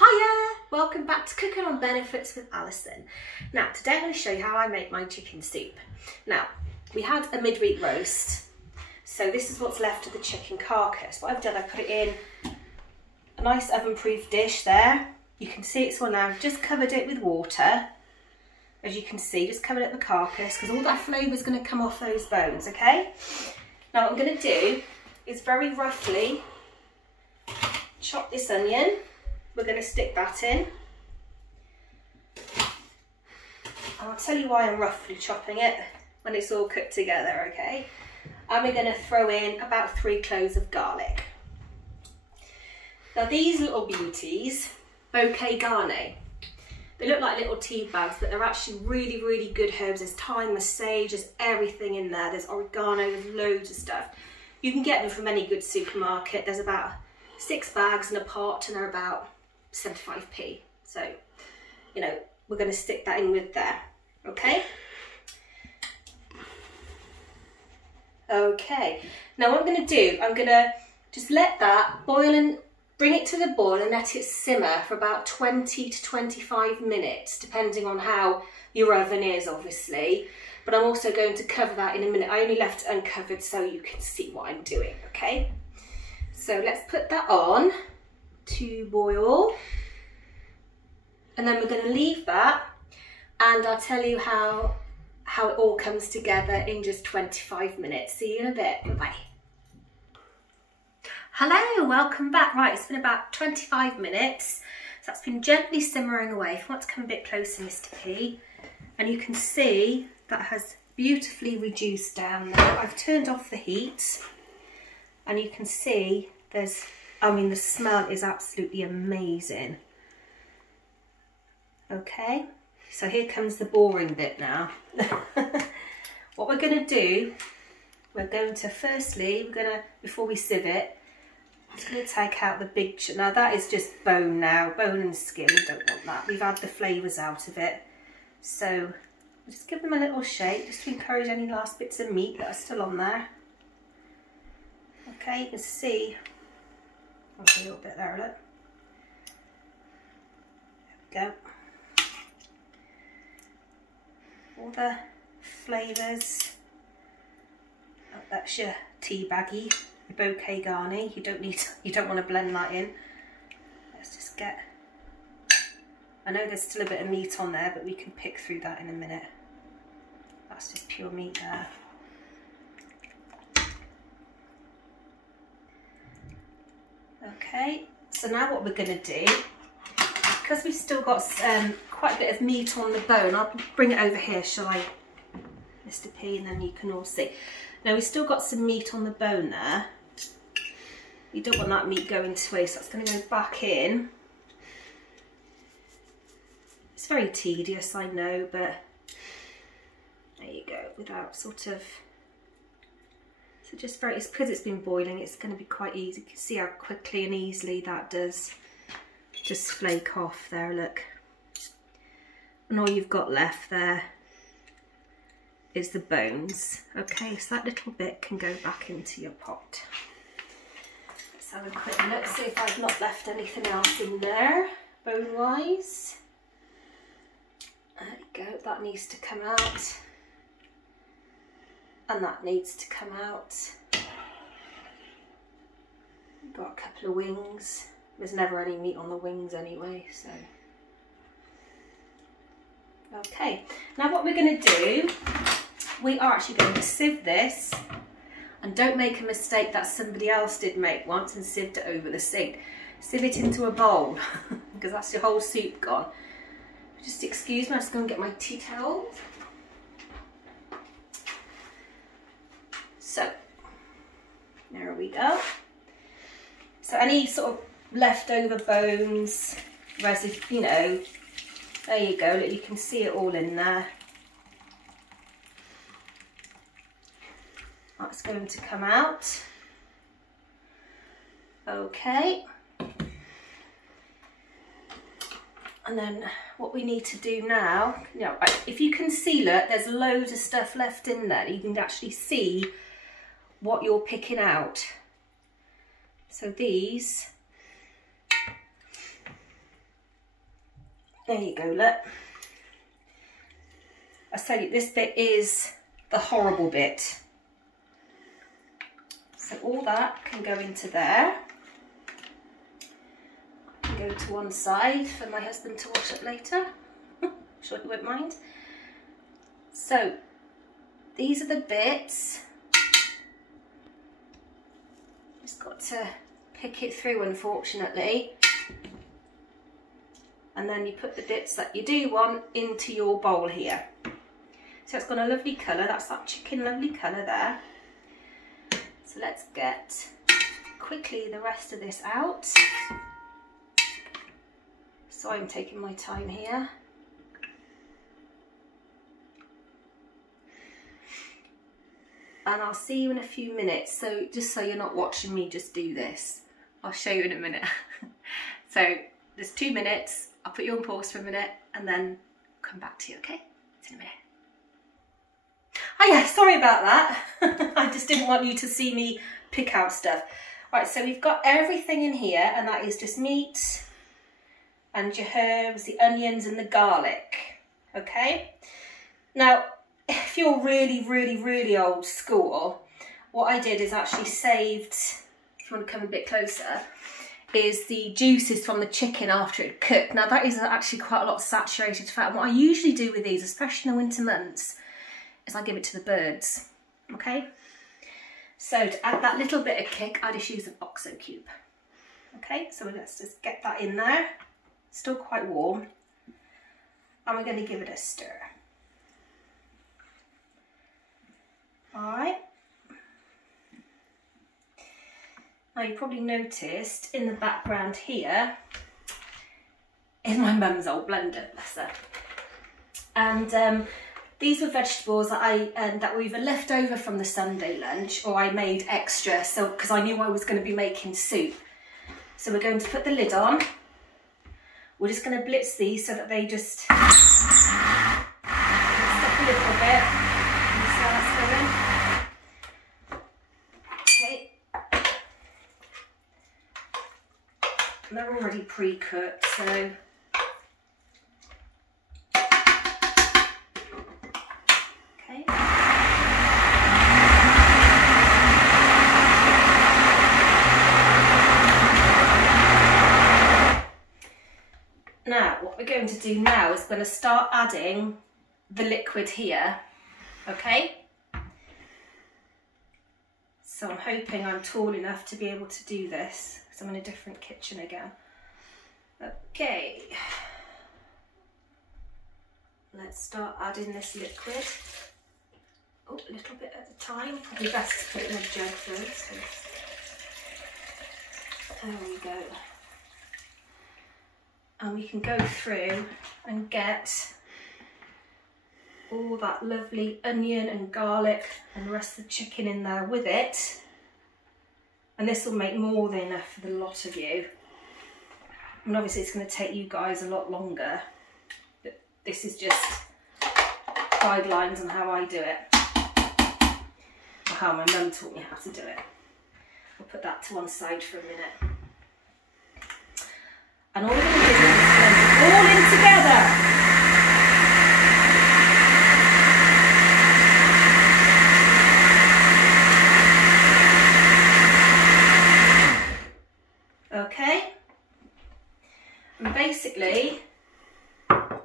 Hiya! Welcome back to Cooking on Benefits with Alison. Now, today I'm going to show you how I make my chicken soup. Now, we had a midweek roast, so this is what's left of the chicken carcass. What I've done, I've put it in a nice oven-proof dish there. You can see it's all now. I've just covered it with water. As you can see, just covered it with the carcass because all that flavour is going to come off those bones, okay? Now, what I'm going to do is very roughly chop this onion. We're going to stick that in. I'll tell you why I'm roughly chopping it when it's all cooked together, okay? And we're going to throw in about 3 cloves of garlic. Now these little beauties, bouquet garni, they look like little tea bags, but they're actually really, really good herbs. There's thyme, sage, there's everything in there. There's oregano, there's loads of stuff. You can get them from any good supermarket. There's about 6 bags in a pot and they're about 75p. So, you know, we're going to stick that in with there, okay? Okay, now what I'm going to do, I'm going to just let that boil and bring it to the boil and let it simmer for about 20 to 25 minutes, depending on how your oven is, obviously. But I'm also going to cover that in a minute. I only left it uncovered so you can see what I'm doing, okay? So let's put that on to boil, and then we're going to leave that, and I'll tell you how it all comes together in just 25 minutes. See you in a bit. Bye-bye. Hello, welcome back. Right, it's been about 25 minutes, so that's been gently simmering away. If you want to come a bit closer, Mr. P, and you can see that has beautifully reduced down now. I've turned off the heat, and you can see there's, I mean, the smell is absolutely amazing. Okay, so here comes the boring bit now. What we're going to do, we're going to, before we sieve it, I'm just going to take out the big chunk. Now that is just bone now, bone and skin, we don't want that. We've had the flavours out of it. So just give them a little shake, just to encourage any last bits of meat that are still on there. Okay, you can see, a little bit there, look. There we go. All the flavours. Oh, that's your tea baggie, your bouquet garni. You don't want to blend that in. Let's just get, I know there's still a bit of meat on there, but we can pick through that in a minute. That's just pure meat there. Okay, so now what we're going to do, because we've still got quite a bit of meat on the bone, I'll bring it over here, shall I, Mr. P, and then you can all see. Now we've still got some meat on the bone there. You don't want that meat going to waste, so that's going to go back in. It's very tedious, I know, but there you go, without sort of, so just very, it's because it's been boiling, it's going to be quite easy. You can see how quickly and easily that does just flake off there, look. And all you've got left there is the bones. Okay, so that little bit can go back into your pot. Let's have a quick look, see if I've not left anything else in there, bone-wise. There you go, that needs to come out. And that needs to come out. Got a couple of wings. There's never any meat on the wings anyway, so. Okay, now what we're going to do, we are actually going to sieve this, and don't make a mistake that somebody else did make once and sieved it over the sink. Sieve it into a bowl, because that's your whole soup gone. Just excuse me, I'm just going to get my tea towels. So, there we go. So any sort of leftover bones, residue, you know, there you go, look, you can see it all in there. That's going to come out. Okay. And then what we need to do now, you know, if you can see, look, there's loads of stuff left in there. You can actually see what you're picking out. So these There you go, look. I tell you, this bit is the horrible bit. So all that can go into there. I can go to one side for my husband to wash it later. I'm sure he won't mind. So these are the bits. Just got to pick it through, unfortunately. And then you put the bits that you do want into your bowl here. So it's got a lovely colour, that's that chicken lovely colour there. So let's get quickly the rest of this out. So I'm taking my time here. And I'll see you in a few minutes. So just so you're not watching me just do this, I'll show you in a minute. So there's 2 minutes, I'll put you on pause for a minute and then come back to you, okay? See you in a minute. Oh yeah, sorry about that. I just didn't want you to see me pick out stuff. Right, so we've got everything in here, and that is just meat and your herbs, the onions and the garlic, okay? Now, if you're really old school, what I did is actually saved, if you want to come a bit closer, is the juices from the chicken after it cooked. Now that is actually quite a lot of saturated fat, and what I usually do with these, especially in the winter months, is I give it to the birds, okay? So to add that little bit of kick, I just use an OXO cube, okay? So let's just get that in there, still quite warm, and we're going to give it a stir. All right. Now you probably noticed in the background here is my mum's old blender, bless her. And these were vegetables that were either left over from the Sunday lunch or I made extra, so because I knew I was going to be making soup. So we're going to put the lid on. We're just going to blitz these so that they just stop a little bit. You see how that's going? Okay. And they're already pre-cooked, so now, what we're going to do now is going to start adding the liquid here, okay? So I'm hoping I'm tall enough to be able to do this, because I'm in a different kitchen again. Okay. Let's start adding this liquid. Oh, a little bit at a time. Probably best to put it in a jug first. There we go. And we can go through and get all that lovely onion and garlic and the rest of the chicken in there with it. And this will make more than enough for the lot of you. And obviously it's going to take you guys a lot longer. But this is just guidelines on how I do it. Or how my mum taught me how to do it. I'll put that to one side for a minute. And all we're going to do is blend it all in together. Okay. And basically,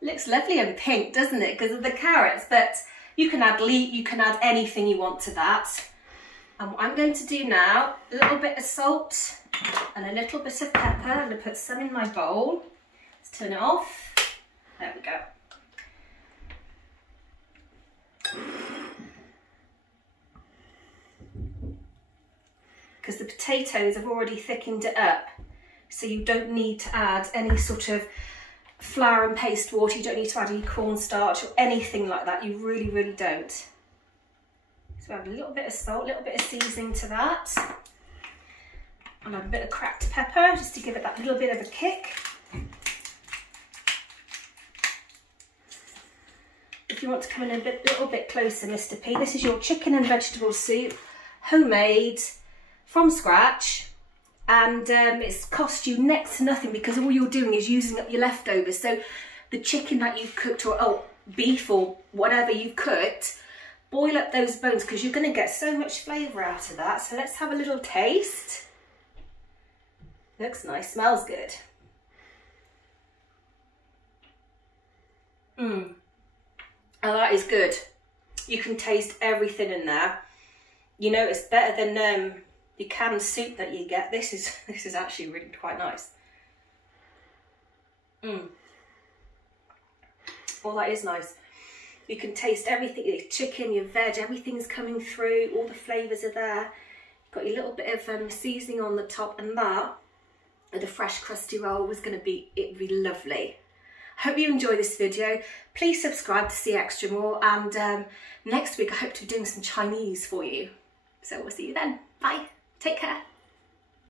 looks lovely and pink, doesn't it? Because of the carrots. But you can add leek, you can add anything you want to that. And what I'm going to do now, a little bit of salt and a little bit of pepper. I'm going to put some in my bowl. Let's turn it off. There we go. Because the potatoes have already thickened it up, so you don't need to add any sort of flour and paste water. You don't need to add any cornstarch or anything like that. You really don't. So add a little bit of salt, a little bit of seasoning to that. And a bit of cracked pepper, just to give it that little bit of a kick. If you want to come in a little bit closer, Mr. P, this is your chicken and vegetable soup, homemade, from scratch, and it's cost you next to nothing because all you're doing is using up your leftovers. So the chicken that you've cooked, or beef or whatever you've cooked, boil up those bones because you're going to get so much flavour out of that. So let's have a little taste. Looks nice, smells good. Oh, that is good. You can taste everything in there. You know, it's better than the canned soup that you get. This is actually really quite nice. Well, that is nice. You can taste everything, your chicken, your veg, everything's coming through, all the flavours are there. Got your little bit of seasoning on the top, and that, and the fresh crusty roll was going to be really lovely. Hope you enjoy this video. Please subscribe to see extra more, and next week I hope to be doing some Chinese for you. So we'll see you then. Bye. Take care.